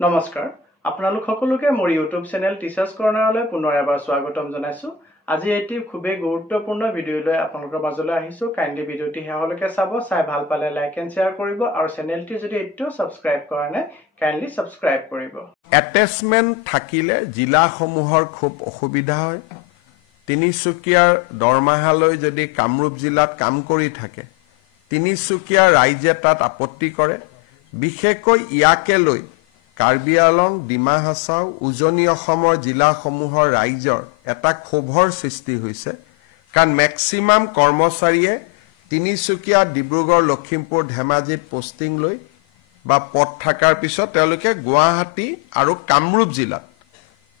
নমস্কাৰ আপোনালোক সকলোকে মোৰ ইউটিউব চেনেল টিচাৰ্ছ কৰ্নাৰলৈ পুনৰ এবাৰ স্বাগতম জনাইছো আজি এটি খুবেই গুৰুত্বপূৰ্ণ ভিডিঅ লৈ আপোনালোকৰ মাজলৈ আহিছো কাইন্ডলি ভিডিঅটি হেহলৈকে চাব চাই ভাল পালে লাইক এণ্ড শেয়াৰ কৰিব আৰু চেনেলটি যদি এতিয়াও সাবস্ক্ৰাইব কৰা নাই কাইন্ডলি সাবস্ক্ৰাইব কৰিব অ্যাটাচমেন্ট থাকিলে জিলাসমূহৰ খুব অসুবিধা হয় তিনিচুকীয়াৰ দৰমাহালৈ যদি কামৰূপ জিলাত কাম কৰি থাকে তিনিচুকীয়া ৰাইজে তাত আপত্তি কৰে বিশেষকৈ ইয়াকে লৈ কাৰ্বি আলং ডিমা হাছাও উজনি অসমৰ জিলাসমূহৰ ৰাইজৰ এটা ক্ষোভৰ সৃষ্টি হৈছে কাৰণ ম্যাক্সিমাম কৰ্মচাৰীয়ে তিনিচুকীয়া ডিব্ৰুগড় লখিমপুৰ ধেমাজিত পোষ্টিং লৈ বা পদ থাকাৰ পিছত তেওঁলোকে গুৱাহাটী আৰু কামৰূপ জিলাত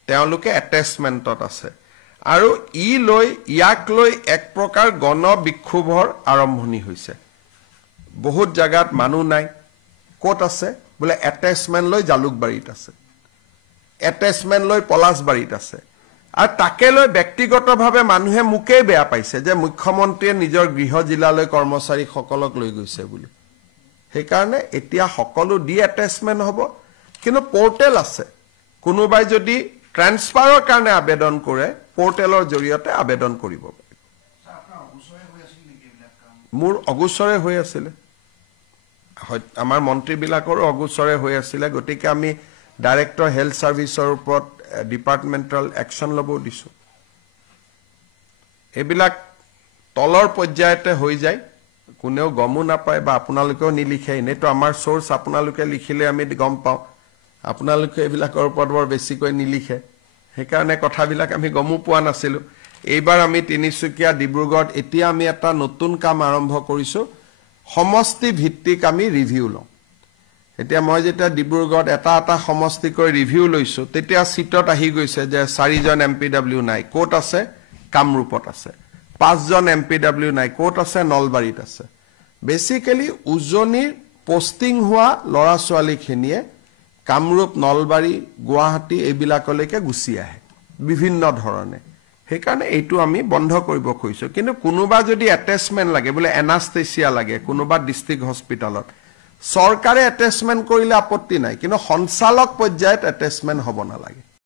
তেওঁলোকে অ্যাটাচমেন্টত আছে আৰু ইয়াক লৈ এক প্ৰকাৰ গণ বিক্ষোভৰ আৰম্ভণি হৈছে বহুত জায়গাত মানুহ নাই কোট আছে বলে অ্যাটাচমেন্ট লৈ জালুকবাৰীত আছে অ্যাটাচমেন্ট লৈ পলাশবাৰীত আছে আৰু তাকে লৈ ব্যক্তিগতভাৱে মানুহে মুকে বেয়া পাইছে যে মুখ্যমন্ত্ৰীয়ে নিজৰ গৃহ জিলালৈ কৰ্মচাৰী সকলক লৈ গৈছে বুলি সেইকাৰণে এতিয়া সকলো ডি অ্যাটাচমেন্ট হ'ব কিন্তু পোৰ্টেল আছে কোনোবাই যদি ট্ৰান্সফাৰৰ কাৰণে আবেদন কৰে পোৰ্টেলৰ জৰিয়তে আবেদন কৰিব পাৰে মোৰ অগুচৰে হৈ আছিল আমাৰ মন্ত্ৰী বিলাকৰ অগুচৰে হৈ আছিল গতিকে আমি ডাইৰেক্টৰ হেলথ সাৰ্ভিসৰ ওপৰত ডিপাৰ্টমেন্টাল একশন লব দিছো এবিলাক তলৰ পৰ্যায়তে হৈ যায় কোনেও গমো নাপায় বা আপোনালোকেও নিলিখে এনেতো আমাৰ সোৰ্স আপোনালোকে লিখিলে আমি গম পাওঁ আপোনালোকে এবিলাকৰ ওপৰত বৰ বেছিকৈ নিলিখে সেইকাৰণে কথাবিলাক আমি গমো পোৱা নাছিলো এইবাৰ আমি তিনিচুকীয়া ডিব্ৰুগড়ত এতিয়া আমি এটা নতুন কাম আৰম্ভ কৰিছো সমষ্টি ভিত্তিক আমি ৰিভিউ লওঁ এতিয়া মই যেতিয়া ডিব্ৰুগড়ত এটা সমষ্টিকৈ ৰিভিউ লৈছো তেতিয়া সিটত আহি গৈছে যে 4 জন এমপিডব্লিউ নাই কোট আছে কামৰূপত আছে 5 জন এমপিডব্লিউ নাই কোট আছে নলবাৰীত আছে বেসিক্যালি উজনিৰ পোষ্টিং হোৱা লৰা ছোৱালীখিনিয়ে কামৰূপ নলবাৰী গুৱাহাটী এবিলাকলৈকে গুচি আহে বিভিন্ন ধৰণে সেইকাৰণে এইটো আমি বন্ধ কৰিব খুজিছো কিন্তু কোনোবা যদি অ্যাটাচমেন্ট লাগে বলে এনাস্থেচিয়া লাগে কোনোবা ডিস্ট্ৰিক্ট হস্পিটালত চৰকাৰে অ্যাটাচমেন্ট কৰিলে আপত্তি নাই কিন্তু সঞ্চালক পৰ্যায়ত অ্যাটাচমেন্ট হ'ব নালাগে